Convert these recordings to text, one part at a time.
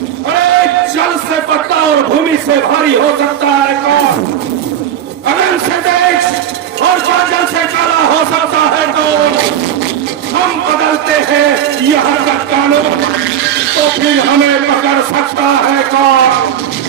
अरे जल से पत्ता और भूमि से भारी हो सकता है कौन अगन से देश और बादल से काला हो सकता है कौन हम बदलते हैं यहाँ का कानून तो फिर हमें पकड़ सकता है कौन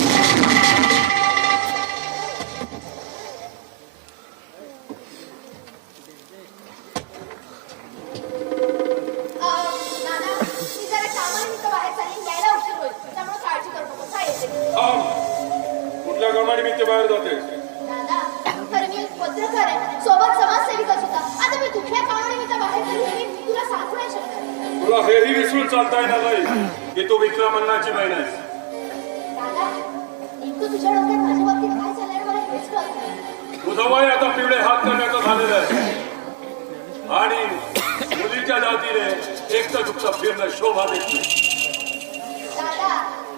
चालता येणार नाही की तू विक्रमण्णाची बहीण आहेस. तुझं वय आता पिवळे हात करण्याचं झालेलं आहे. आणि मुलीच्या जातीने एकटं दुःख फिरणं शोभा देत नाही.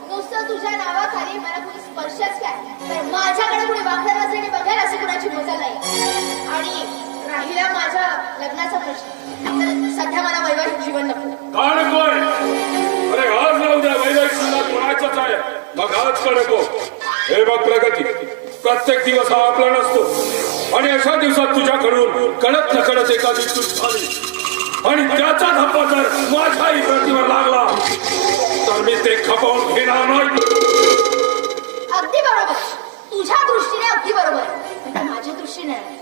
नुसतं तुझ्या नावाखाली मला कुणी स्पर्शच काय तर माझ्याकडे कुणी वागण्या नजरेने बघेल अशी कुणाची मजा नाही. आणि राहिला माझ्या लग्नाचा प्रश्न. तर सध्या मला वैवाहिक जीवन नको. का नकोय अरे आज राहू द्या वैवाहिक संघात कोणाचाच आहे? मग का. नको हे बघ प्रगती. प्रत्येक दिवस हा आपला नसतो. आणि अशा दिवसात तुझ्याकडून कळत नकळत एखादी चूक झाली. आणि त्याचा धप्पा जर माझ्याही प्रतिवर लागला तर मी ते खपवून घेणार नाही. अगदी बरोबर. तुझ्या दृष्टीने अगदी बरोबर माझ्या दृष्टीने नाही.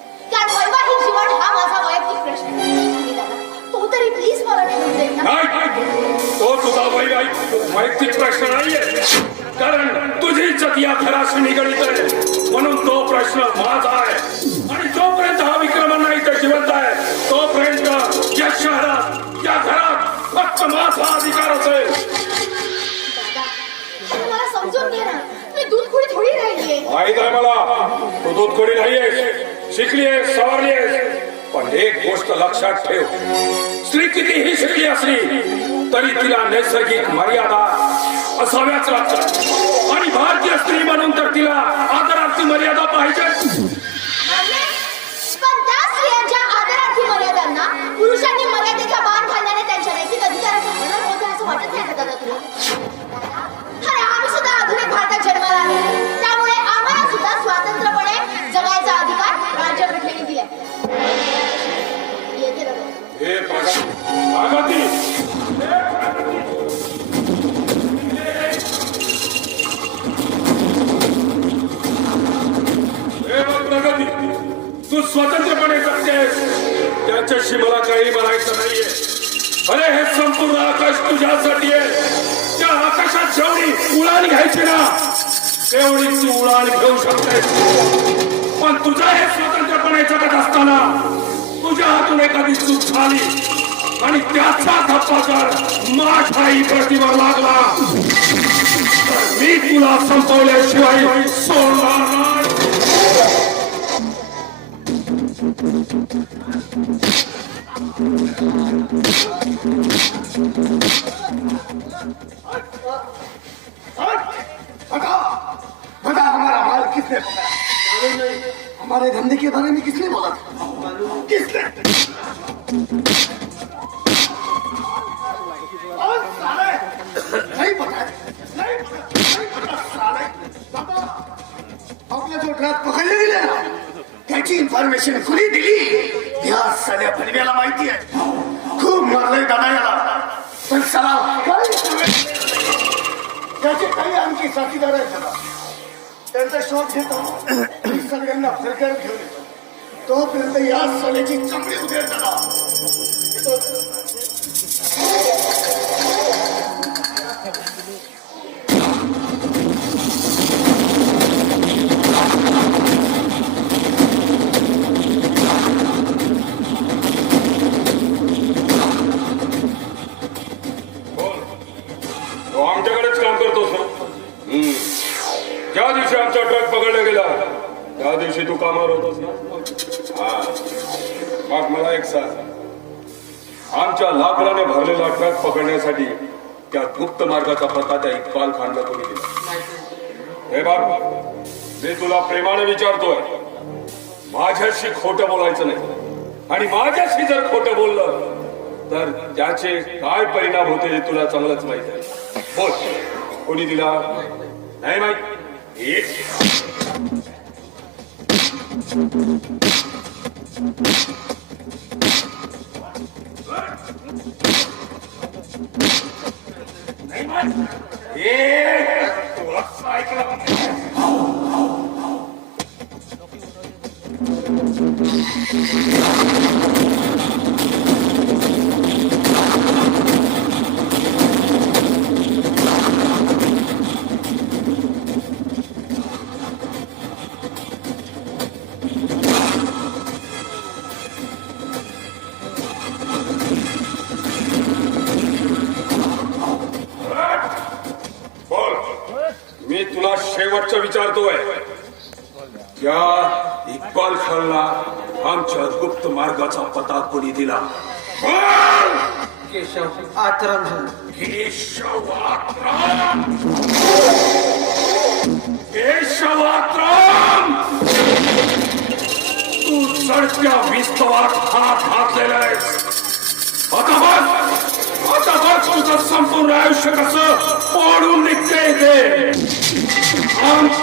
जीवन हा माझा वैयक्तिक प्रश्न आहे. दादा तो तरी प्लीज मला ठेवून दे ना. नाही तो तुझा वैवाहिक वैयक्तिक प्रश्न नाहीये. कारण तुझी इज्जत या घराशी निगडीत आहे. म्हणून तो प्रश्न माझा आहे. आणि जोपर्यंत हा विक्रमांना इथे जिवंत आहे तोपर्यंत या शहरात या घरात फक्त माझा अधिकार असेल दादा तू मला समजून घे ना. मी दूध कुणी थोडी राहिलीये. माहीत आहे मला? गोष्ट लक्षात ठेव. स्त्री कितीही शिकली असली तरी तिला नैसर्गिक मर्यादा असाव्याच लागतात. आणि भारतीय स्त्री म्हणून तर तिला आदराची मर्यादा पाहिजे तू स्वतंत्रपणे जगतेस त्याच्याशी मला काही म्हणायचं नाहीये. अरे हे संपूर्ण आकाश तुझ्यासाठी आहे. त्या आकाशात जेवढी उडान घ्यायची ना तेवढी तू उडान घेऊ शकतेस पण तुझा हे स्वतंत्रपणे जगत असताना तुझ्या हातून एखादी चूक झाली आणि त्याचा धप्पा जर माझ्याही प्रतिभा लागला मी तुला संपवल्याशिवाय सोडणार हमारा हमारे धंधे के बारे में किसने बोला किसने साले नहीं पता नहीं पता साले बता आपने जो ट्रक पकडले गेले ना इन्फॉर्मेशन कुणी दिली? या सगळ्या फडव्याला माहिती आहे. खूप मारलंय दादा याला. पण सला त्याचे काही आणखी साथीदार आहेत मला त्यांचा शोध घेतो. सगळ्यांना सरकार घेऊन येतो. तोपर्यंत या सोन्याची चांगली उद्या झाला पकडण्यासाठी त्या गुप्त मार्गाचा पत्ता त्या इक्बाल खानला कोणी दिला? हे बाबा मी तुला प्रेमाने विचारतोय. माझ्याशी खोटं बोलायचं नाही. आणि माझ्याशी जर खोटं बोललं तर त्याचे काय परिणाम होते हे तुला चांगलंच माहीत आहे. बोल. कोणी दिला? नाही माहीत. एक नाही शेवटचं विचारतोय त्या इक्बाल खानला आमच्या गुप्त मार्गाचा पता कोणी दिला! केशव आतरम! केशवात्राम तू चढत्या विस्तवात हात घातलेला आहेस. आता बघ आता बघ तुझं संपूर्ण आयुष्य कसं पडून निघते ते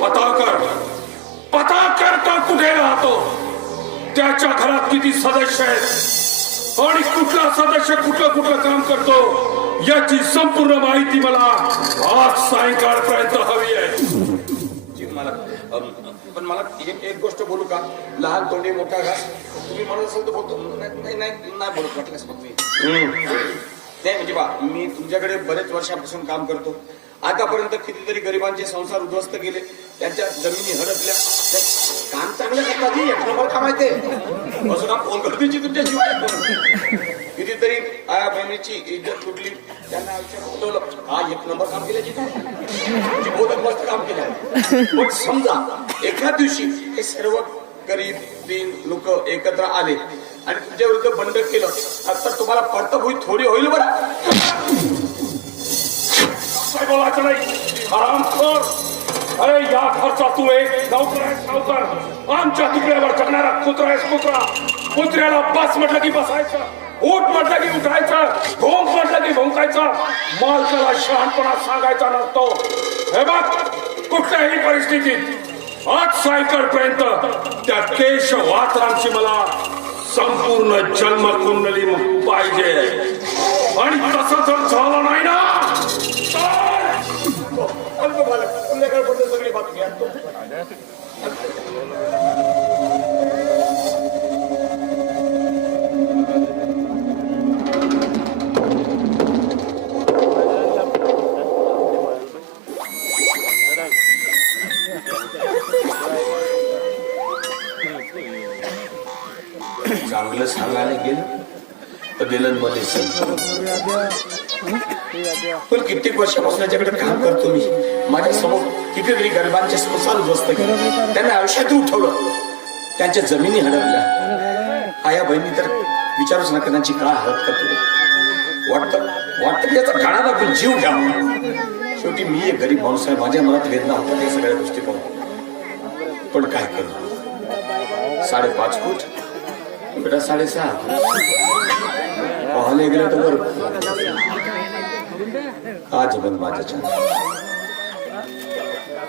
पता कर पता कर तो कुठे राहतो? त्याच्या घरात किती सदस्य आहेत? आणि कुठला सदस्य कुठलं कुठलं काम करतो? याची संपूर्ण माहिती मला आज सायंकाळपर्यंत हवी आहे. जी, मला पण मला एक एक गोष्ट बोलू का? लहान तोंडी मोठा घास. तुम्ही म्हणत असाल तर बोलतो. नाही नाही नाही नाही बोलत वाटल्यास मग मी. नाही म्हणजे बा मी तुमच्याकडे बरेच वर्षापासून काम करतो. आतापर्यंत कितीतरी गरिबांचे संसार उद्ध्वस्त केले. त्यांच्या जमिनी हडपल्या. काम चांगलं करतात एक नंबर काम आहे ते. असं काम फोन करण्याची तुमच्याशी कितीतरी आया बहिणीची इज्जत तुटली. त्यांना आयुष्यात हा एक नंबर काम केलं जिथे. म्हणजे बहुत मस्त काम केलं. आहे पण समजा एका दिवशी हे सर्व गरीब दीन लोक एकत्र आले आणि तुमच्या विरुद्ध बंड केलं. तर तुम्हाला पडतभुई थोडी होईल बरं. काय बोलायचं नाही. हरामखोर अरे या घरचा तू एक नौकर आहेस नौकर. आमच्या तुकड्यावर जगणारा कुत्रा आहेस कुत्रा. कुत्र्याला बस म्हटलं की बसायचं. उठ म्हटलं की उठायचं. भोंक म्हटलं की भोंकायचं मालकाला शहाणपणा सांगायचा नसतो. हे बघ कुठल्याही परिस्थितीत आज पर्यंत त्या केश वात्रांची मला संपूर्ण जन्म कुंडली पाहिजे. चांगलं सांगायला गेलं तर दिलं मध्ये पण कित्येक वर्षापासून याच्याकडे काम करतो मी. माझ्यासमोर कितीतरी गरिबांचे स्मशान उद्ध्वस्त केलं. त्यांना आयुष्यात उठवलं. त्यांच्या जमिनी हडवल्या आया बहिणी तर विचारूच नका त्यांची काय हरत करतो. वाटतं वाटतं की याचा गाणा दाखवून जीव घ्यावा शेवटी मी एक गरीब माणूस आहे. माझ्या मनात वेदना होतात या सगळ्या गोष्टी पाहून. पण काय करू? साडेपाच फूट बेटा साडेसहा. पाहायला गेलं तर बरं. का जमन माझ्या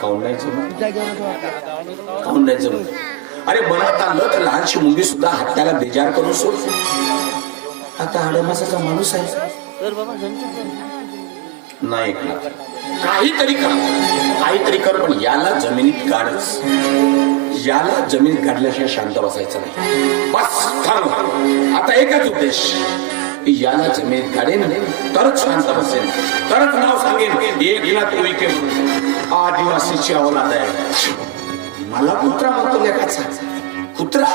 काऊन नाही जमत काऊन नाही जमत अरे मनात आलं तर लहानशी मुंगी सुद्धा हत्याला बेजार करून सोडतो आता हाडमासाचा माणूस आहे. नाही ऐकणार. काहीतरी कर. काहीतरी कर पण याला जमिनीत काढच. याला जमीन काढल्याशिवाय शांत बसायचं नाही. बस थांब. आता एकच उद्देश. याला जमीन काढेन तरच शांत बसेल तरच नाव सांगेन एक गेला तो आदिवासीची अवलाद आहे. मला कुत्रा म्हणतो लेखाचा कुत्रा?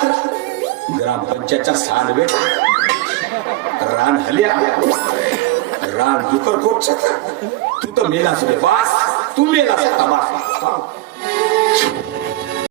ग्रामपंचायतच्या सांडवे रान हल्या. रान दुकर कोटचा तू तर मेलाच रे. बास तू मेला असा तमाशा